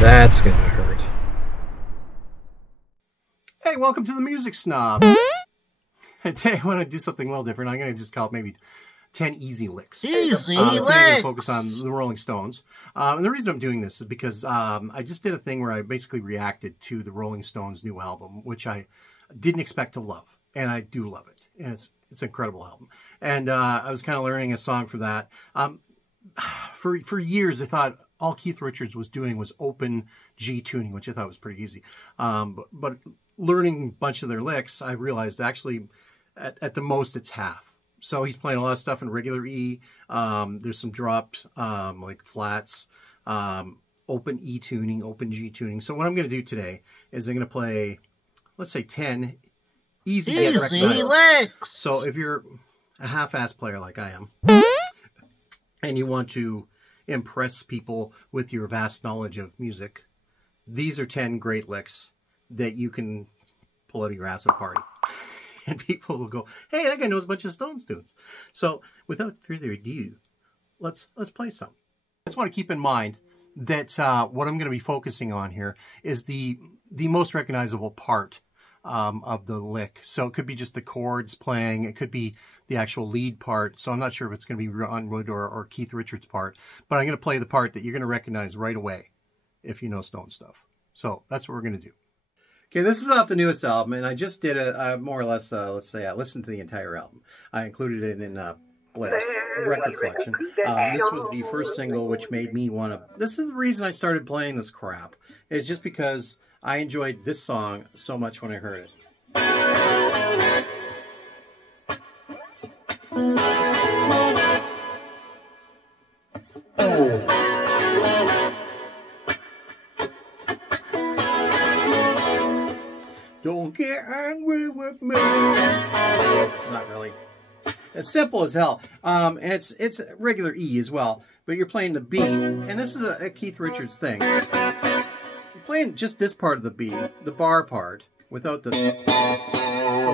That's gonna hurt. Hey, welcome to the Music Snob. Today I want to do something a little different. I'm going to just call it maybe 10 easy licks. Easy Today I'm licks! going to focus on the Rolling Stones. And the reason I'm doing this is because I just did a thing where I basically reacted to the Rolling Stones' new album, which I didn't expect to love. And I do love it. And it's an incredible album. And I was kind of learning a song for that. For years, I thought all Keith Richards was doing was open G tuning, which I thought was pretty easy. But learning a bunch of their licks, I realized actually at the most it's half. So he's playing a lot of stuff in regular E. There's some drops like flats, open E tuning, open G tuning. So what I'm going to do today is I'm going to play, let's say 10 easy licks. So if you're a half-ass player like I am, and you want to impress people with your vast knowledge of music, these are 10 great licks that you can pull out of your ass at a party. And people will go, hey, that guy knows a bunch of Stones tunes. So without further ado, let's play some. I just want to keep in mind that what I'm going to be focusing on here is the most recognizable part of the lick. So it could be just the chords playing. It could be the actual lead part. So I'm not sure if it's going to be Ron Wood or Keith Richards' part. But I'm going to play the part that you're going to recognize right away if you know Stone stuff. So that's what we're going to do. Okay, this is off the newest album, and I just did a more or less, let's say, I listened to the entire album. I included it in Blair's record collection. This was the first single, which made me want to... This is the reason I started playing this crap. It's just because I enjoyed this song so much when I heard it. Don't get angry with me. Not really. It's simple as hell. And it's regular E as well. But you're playing the B. And this is a Keith Richards thing. You're playing just this part of the B, the bar part, without the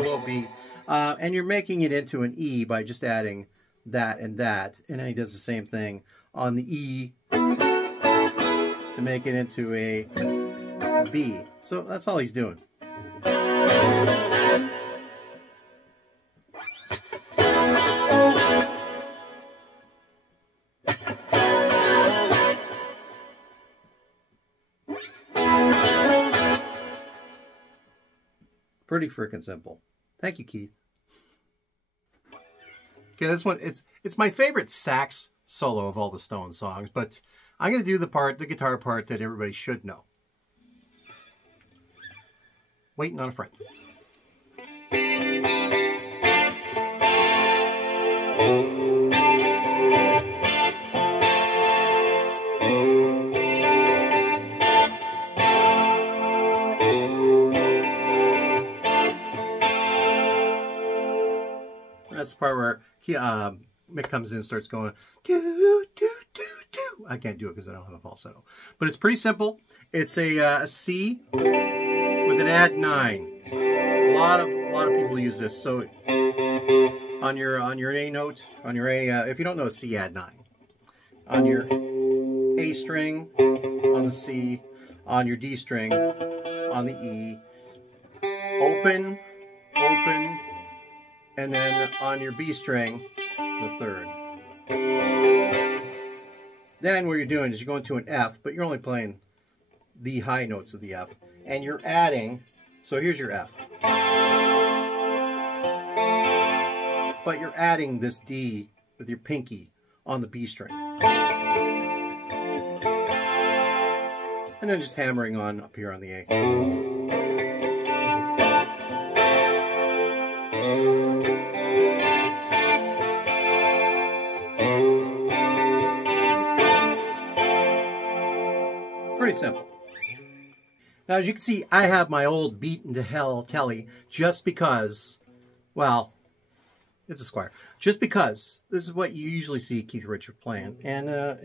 low B. And you're making it into an E by just adding that and that. And then he does the same thing on the E to make it into a B. So that's all he's doing. Pretty freaking simple. Thank you, Keith. Okay, this one, it's my favorite sax solo of all the Stones songs, but I'm going to do the guitar part that everybody should know. Waiting on a Friend. That's the part where Mick comes in and starts going, do, do, do, do. I can't do it because I don't have a falsetto. But it's pretty simple. It's a C with an add 9. A lot of people use this. So on your A note, on your A, if you don't know a C, add 9. On your A string, on the C, on your D string, on the E, open, open, and then on your B string, the third. Then what you're doing is you're going to an F, but you're only playing the high notes of the F. And you're adding, so here's your F. But you're adding this D with your pinky on the B string. And then just hammering on up here on the A. Pretty simple. Now, as you can see, I have my old beaten to hell telly just because, well, it's a Squire. Just because this is what you usually see Keith Richards playing. And I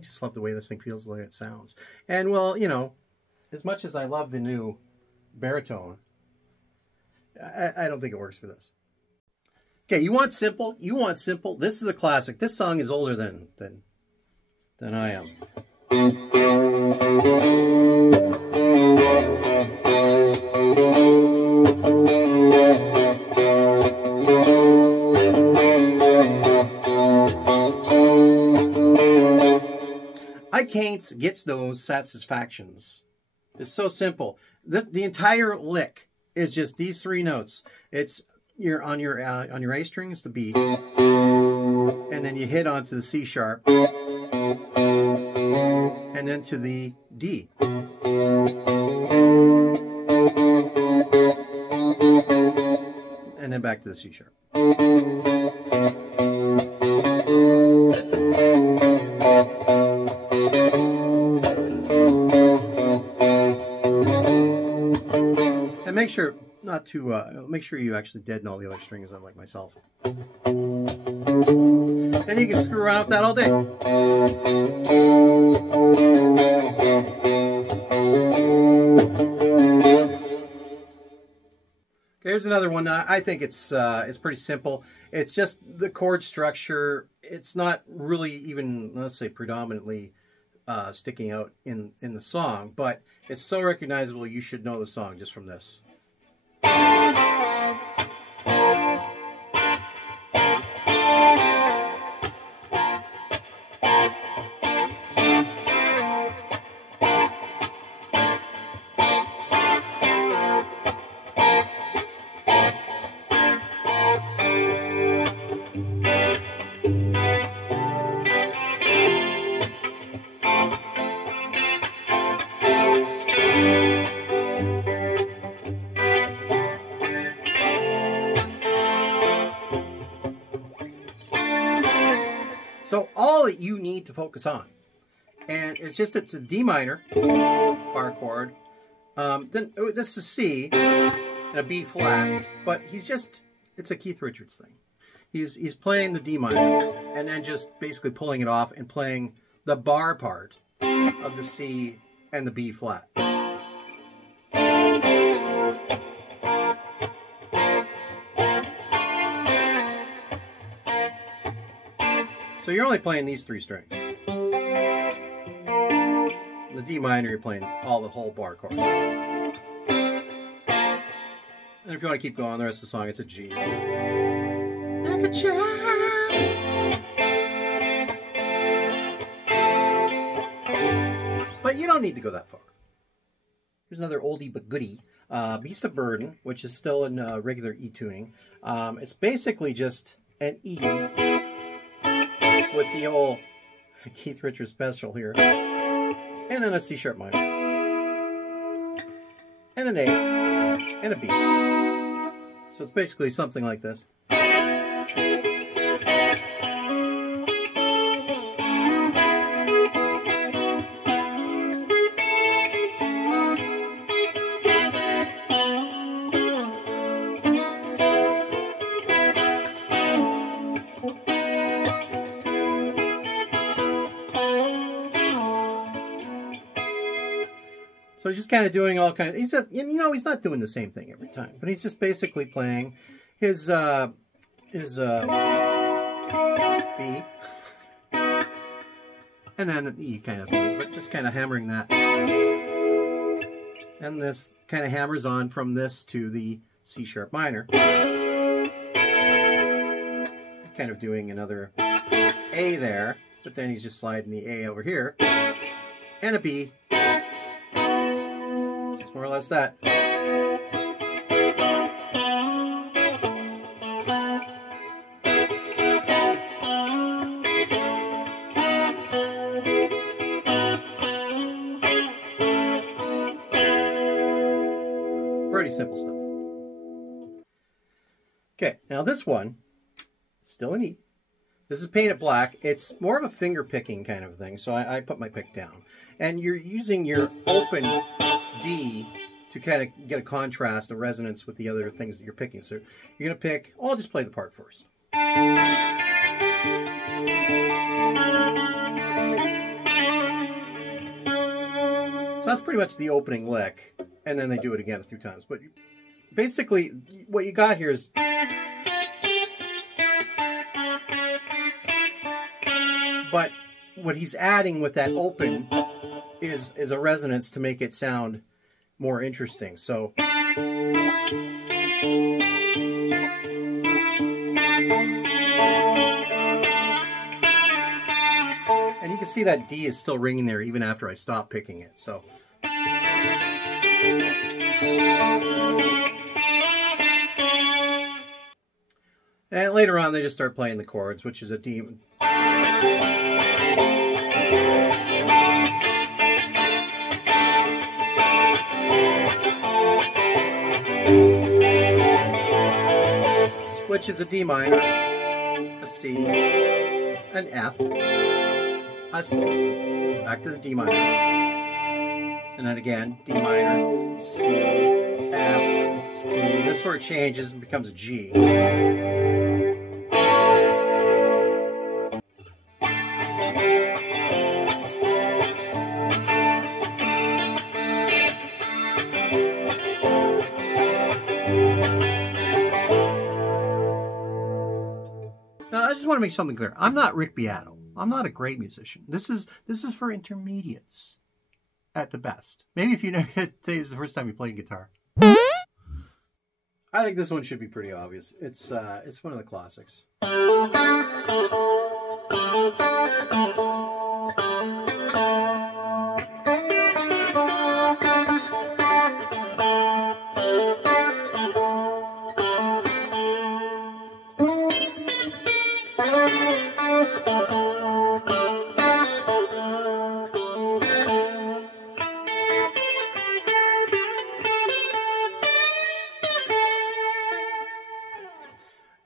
just love the way this thing feels, the way it sounds. And, well, you know, as much as I love the new baritone, I don't think it works for this. Okay, you want simple? You want simple? This is a classic. This song is older than I am. I can't gets those satisfactions. It's so simple. The entire lick is just these 3 notes. It's on your A string is the B, and then you hit onto the C sharp, and then to the D. And then back to the C sharp. And make sure not to make sure you actually deaden all the other strings, unlike myself. And you can screw around with that all day. Here's another one. I think it's pretty simple. It's just the chord structure. It's not really even, let's say, predominantly sticking out in the song, but it's so recognizable you should know the song just from this. So all that you need to focus on, and it's a D minor bar chord, then this is C and a B flat, but it's a Keith Richards thing. He's playing the D minor and then just basically pulling it off and playing the bar part of the C and the B flat. So you're only playing these 3 strings. The D minor, you're playing the whole bar chord. And if you want to keep going the rest of the song, it's a G. Like a child. But you don't need to go that far. Here's another oldie but goodie. Beast of Burden, which is still in regular E tuning. It's basically just an E with the old Keith Richards special here, and then a C sharp minor, and an A, and a B. So it's basically something like this. So he's just kind of doing all kinds. He's just, he's not doing the same thing every time, but he's just basically playing his B, and then an E kind of thing, but just kind of hammering that. And this kind of hammers on from this to the C sharp minor, kind of doing another A there, but then he's just sliding the A over here, and a B. More or less that. Pretty simple stuff. Okay, now this one, still an E. This is painted black. It's more of a finger picking kind of thing, so I put my pick down. And you're using your open D to kind of get a contrast, a resonance with the other things that you're picking. So you're going to pick, I'll just play the part first. So that's pretty much the opening lick, and then they do it again a few times. But basically, what you got here is but what he's adding with that open is a resonance to make it sound more interesting. So and you can see that D is still ringing there even after I stop picking it. So. And later on, they just start playing the chords, which is a D. Which is a D minor, a C, an F, a C, back to the D minor, and then again, D minor, C, F, C. This sort of changes and becomes a G. Now, I just want to make something clear. I'm not Rick Beato. I'm not a great musician. This is for intermediates at the best. Maybe if you know today is the first time you played guitar. I think this one should be pretty obvious. It's one of the classics.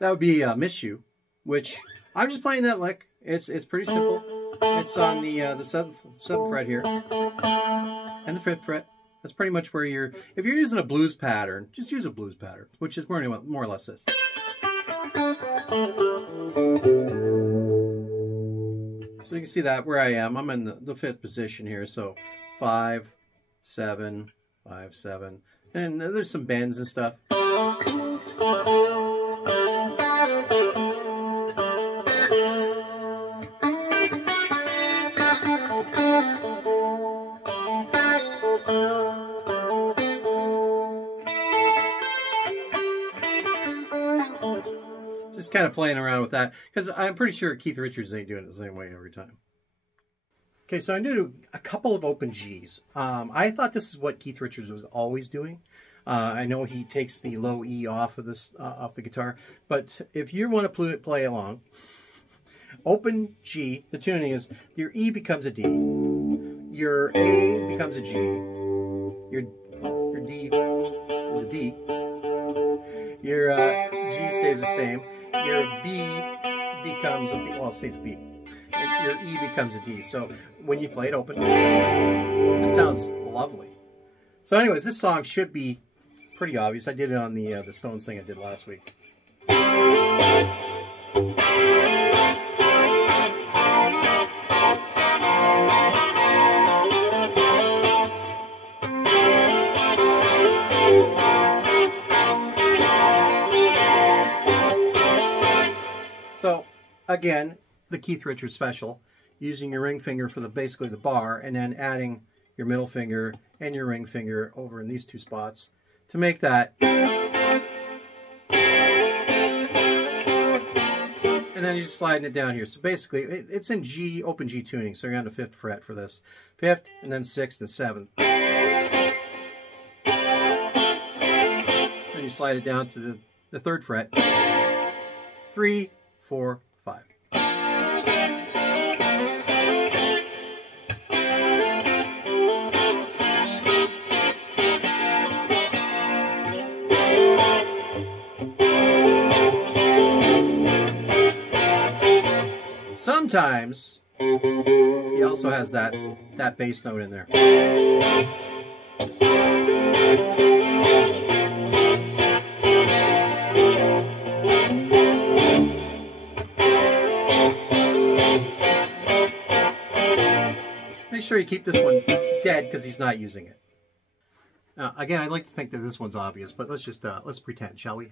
That would be Miss You, which I'm just playing that lick. It's pretty simple. It's on the seventh fret here and the 5th fret. That's pretty much where if you're using a blues pattern, just use a blues pattern, which is more or less this. So you can see that where I am. I'm in the 5th position here. So 5, 7, 5, 7, and there's some bends and stuff. Just kind of playing around with that, because I'm pretty sure Keith Richards ain't doing it the same way every time. Okay, so I do a couple of open Gs. I thought this is what Keith Richards was always doing. I know he takes the low E off of this off the guitar, but if you want to play along, open G, the tuning is your E becomes a D, your A becomes a G, your D is a D, your G stays the same, your B becomes a B, well, it stays a B, your E becomes a D. So when you play it open, it sounds lovely. So anyways, this song should be pretty obvious. I did it on the Stones thing I did last week. So again, the Keith Richards special, using your ring finger for basically the bar, and then adding your middle finger and your ring finger over in these two spots to make that. And then you're just sliding it down here. So basically, it's in G, open G tuning. So you're on the 5th fret for this. 5th, and then 6th and 7th. Then you slide it down to the 3rd fret. 3, 4, 5. Sometimes he also has that bass note in there. Make sure you keep this one dead because he's not using it. Again, I'd like to think that this one's obvious, but let's just let's pretend, shall we?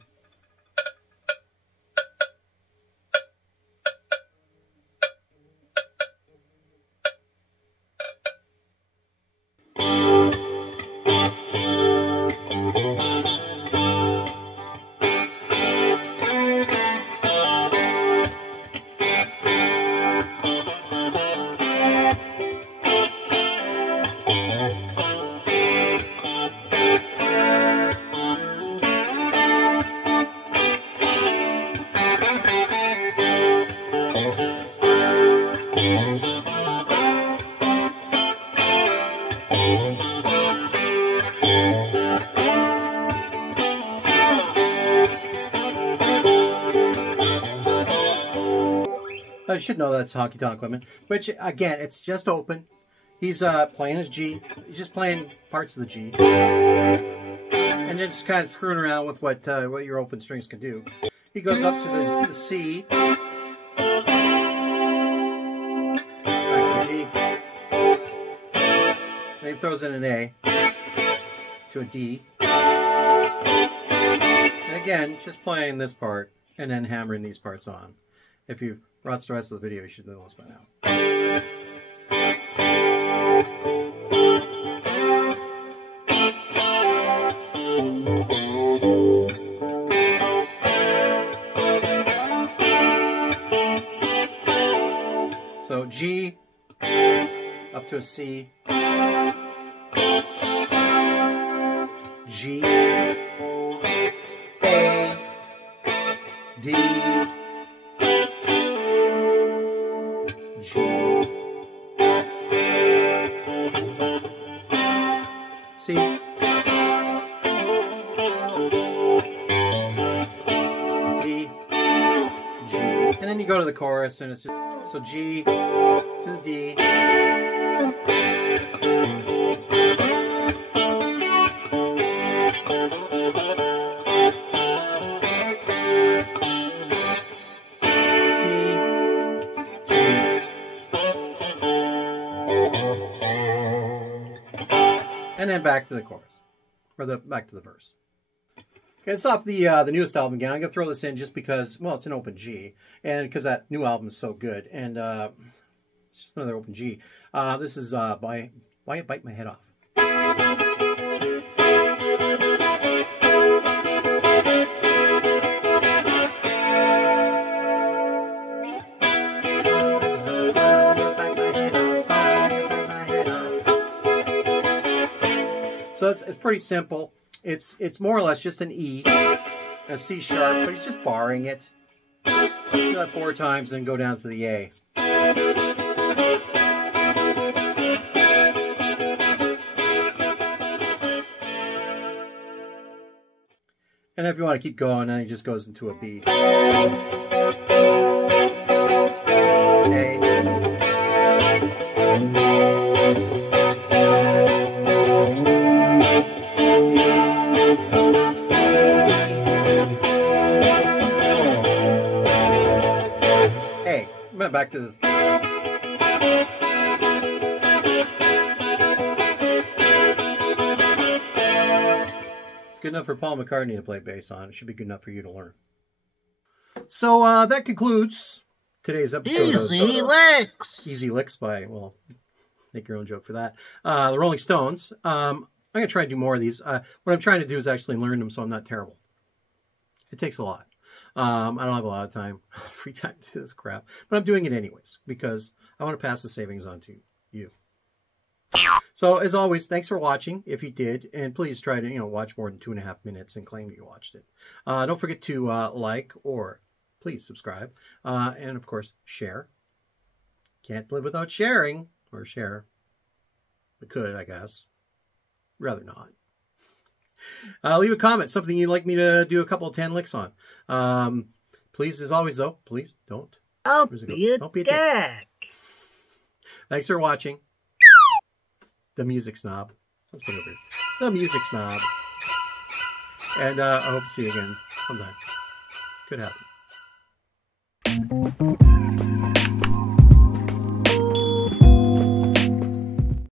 I should know that's honky tonk women. Which again, it's just open. He's playing his G. He's just playing parts of the G, and then just kind of screwing around with what your open strings can do. He goes up to the C, back to G, and he throws in an A to a D, and again, just playing this part and then hammering these parts on. If you watch the rest of the video, you should know this by now. So G up to a C, G, A, D, G, C, D, G, and then you go to the chorus, and it's just, so G to the D, and then back to the chorus, or back to the verse. Okay, it's off the newest album again. I'm gonna throw this in just because, well, it's an open G, and because that new album is so good, and it's just another open G. This is Why You Bite My Head Off. So it's pretty simple. It's more or less just an E, a C sharp, but he's just barring it. Do that 4 times, then go down to the A. And if you want to keep going, then he just goes into a B. A. Back to this. It's good enough for Paul McCartney to play bass on. It should be good enough for you to learn. So that concludes today's episode Easy Licks. Easy Licks by, well, make your own joke for that. The Rolling Stones. I'm going to try to do more of these. What I'm trying to do is actually learn them so I'm not terrible. It takes a lot. I don't have a lot of time, free time to do this crap, but I'm doing it anyways because I want to pass the savings on to you. So as always, thanks for watching if you did, and please try to watch more than 2.5 minutes and claim you watched it. Don't forget to like or please subscribe, and of course share. Can't live without sharing, or share. I could, I guess. Rather not. Leave a comment, something you'd like me to do a couple of 10 licks on. Please, as always, though, please don't. Don't be a dick. Thanks for watching. The Music Snob. Let's put it over here. The Music Snob. And I hope to see you again sometime. Could happen.